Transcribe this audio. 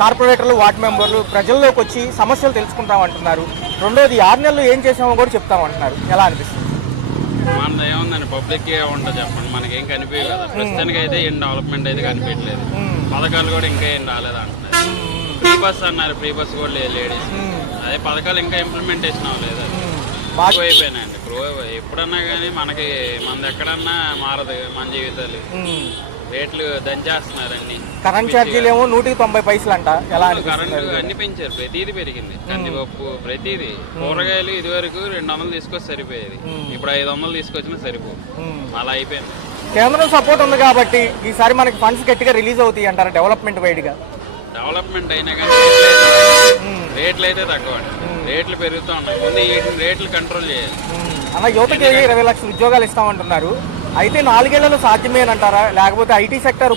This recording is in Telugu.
కార్పొరేటర్లు వార్డు మెంబర్లు ప్రజల్లోకి వచ్చి సమస్యలు తెలుసుకుంటామంటున్నారు. రెండోది ఆరు నెలలు ఏం చేసామో కూడా చెప్తామంటున్నారు. ఎలా అనిపిస్తుంది? మనది ఏముందండి పబ్లిక్ ఉంటుంది చెప్పండి. మనకేం కనిపించదు కదా ప్రస్తుతానికి అయితే ఏం డెవలప్మెంట్ అయితే కనిపించలేదు. పథకాలు కూడా ఇంకా ఏం రాలేదు అంటున్నారు ఫ్రీ బస్ అన్నారు ఫ్రీ బస్ కూడా లేదు లేడీస్. అదే పథకాలు ఇంకా ఇంప్లిమెంటేషన్ అవ్వలేదు. బాగా అయిపోయినాయండి. ఎప్పుడన్నా కానీ మనకి మనది ఎక్కడన్నా మారదు మన జీవితాలు. రేట్లు దంచేస్తున్నారు అన్ని. కరెంట్ ఛార్జీలు ఏమో నూటికి తొంభై పైసలు అంట ఎలా కరెంటు అన్ని పెంచారు ప్రతిదీ పెరిగింది. కందిపప్పు ప్రతిదీ. కూరగాయలు ఇది వరకు రెండు వందలు తీసుకొచ్చి సరిపోయేది. ఇప్పుడు ఐదు వందలు తీసుకొచ్చినా సరిపో అలా అయిపోయింది. కేంద్రం సపోర్ట్ ఉంది కాబట్టి ఈసారి మనకి ఫండ్స్ గట్టిగా రిలీజ్ అవుతాయి అంటారు డెవలప్మెంట్ వైడ్గా. డెవలప్మెంట్ అయినా కానీ రేట్లు అయితే- తక్కువ రేట్లు పెరుగుతూ ఉన్నాయి. ముందు రేట్లు కంట్రోల్ చేయాలి. అన్న యువతకి ఇరవై లక్షల ఉద్యోగాలు ఇస్తామంటున్నారు. అయితే నాలుగేళ్ళలో సాధ్యమేనంటారా? లేకపోతే ఐటీ సెక్టర్